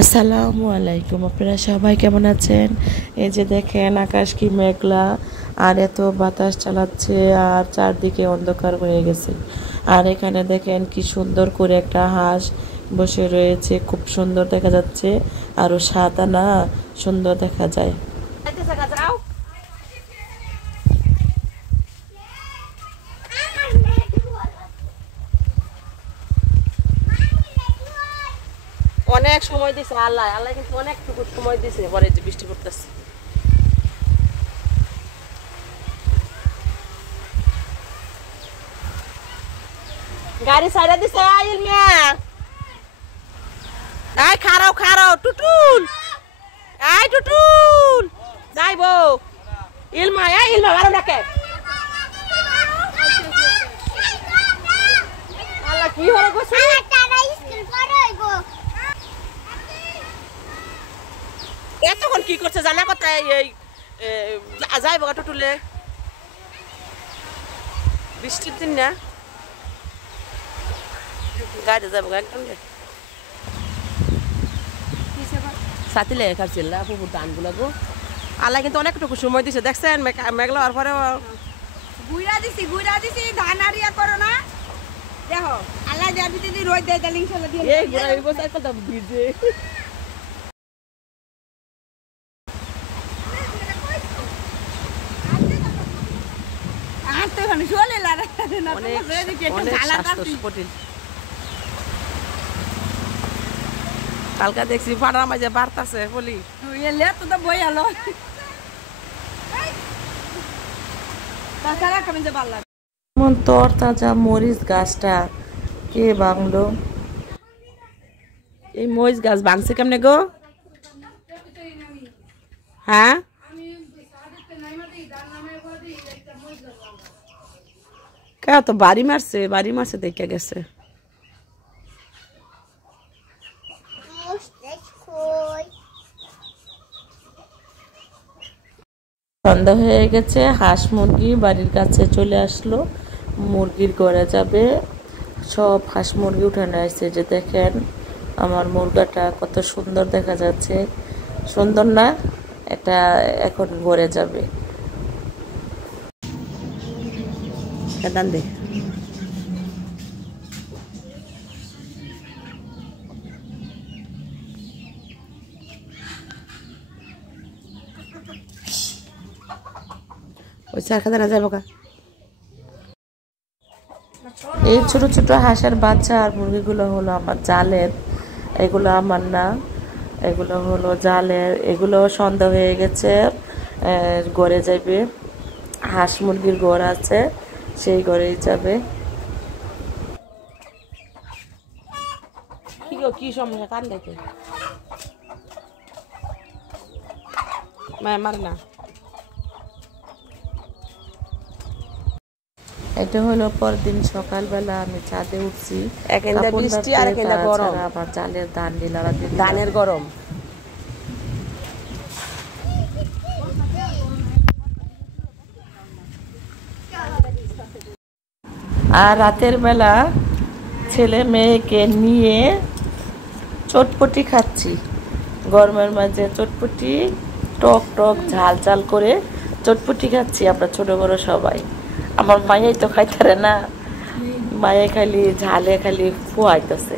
আসসালামু আলাইকুম, আপনারা সবাই কেমন আছেন? এই যে দেখেন আকাশ কি মেঘলা, আর এত বাতাস চালাচ্ছে, আর চারদিকে অন্ধকার হয়ে গেছে। আর এখানে দেখেন কি সুন্দর করে একটা হাঁস বসে রয়েছে, খুব সুন্দর দেখা যাচ্ছে, আরও সাদা না সুন্দর দেখা যায়। অনেক সময় দিছে আল্লাহ, আল্লাহ কিন্তু অনেকটুকু সময় দিছে, পরে যে বৃষ্টি পড়তেছে। গাড়ি সাইডে দিছে। আইল মিয়া, আই খারাও খারাও, টুটুল, আই টুটুল যাইবো। ইলমা, এই ইলমা মারো নাকে। আল্লাহ কি হলো গো? এতক্ষণ কি করছে জানা কথা? এই যাইবো টুটুলে, বৃষ্টির দিন না, গাড়ি যাবো একদম সাথে লেগে খাচ্ছিল পুকুর ধানগুলো গো। আল্লাহ কিন্তু অনেকটুকু সময় দিছে, দেখছেন মেঘলা হওয়ার পরে গুইরা দিছি ধান আর ইয়া করো না। দেখো আল্লাহ যাবি যদি রোদ দেয় তাহলে ইনশাআল্লাহ দিয়ে এই গুড়া এই বছর কত ভিজে। আর তো মানে চলে লাগে না, অনেক স্বাস্থ্য কঠিন। কালকা দেখছি ফাটার মাঝে বাড়তাছে বলি এলে তো বই আলো তাছাড়া কেমন যে ভালো লাগে। তর তাজা মরিচ গাছটা কে ভাঙলো? এই মরিচ গাছ ভাঙছে কেমনে গো? হ্যাঁ, কে তো বাড়ি মারছে দেখে গেছে। সন্ধ্যা হয়ে গেছে, হাঁস মুরগি বাড়ির কাছে চলে আসলো, মুরগির ঘরে যাবে। সব হাঁস মুরগি উঠানে আসছে, যে দেখেন আমার মুরগাটা কত সুন্দর দেখা যাচ্ছে, সুন্দর না? এটা এখন ঘরে যাবে। দান দে। ওই চার খাতে না যাবো কা। এই ছোট ছোট হাঁসের বাচ্চা আর মুরগিগুলো হলো আমার জালের, এগুলো আমার না, এগুলো হলো জালের। এগুলো সন্ধ্যা হয়ে গেছে, ঘরে যাবে। হাঁস মুরগির ঘর আছে, সেই ঘরেই যাবে। কি সমস্যা? কান দেখে মার না। এটা হলো পরদিন সকালবেলা আমি ছাদে উঠছি, বৃষ্টি আর গরম, আমার চালের ধান দিলাম, ধানের গরম। আর রাতের বেলা ছেলে মেয়েকে নিয়ে চটপটি খাচ্ছি, গরমের মাঝে চটপটি, টক টক ঝাল ঝাল করে চটপটি খাচ্ছি আমরা ছোট বড় সবাই। আমার মায়েই তো খাইতারে না, মায়ে খালি ঝালে খালি ফুয়াইতেছে।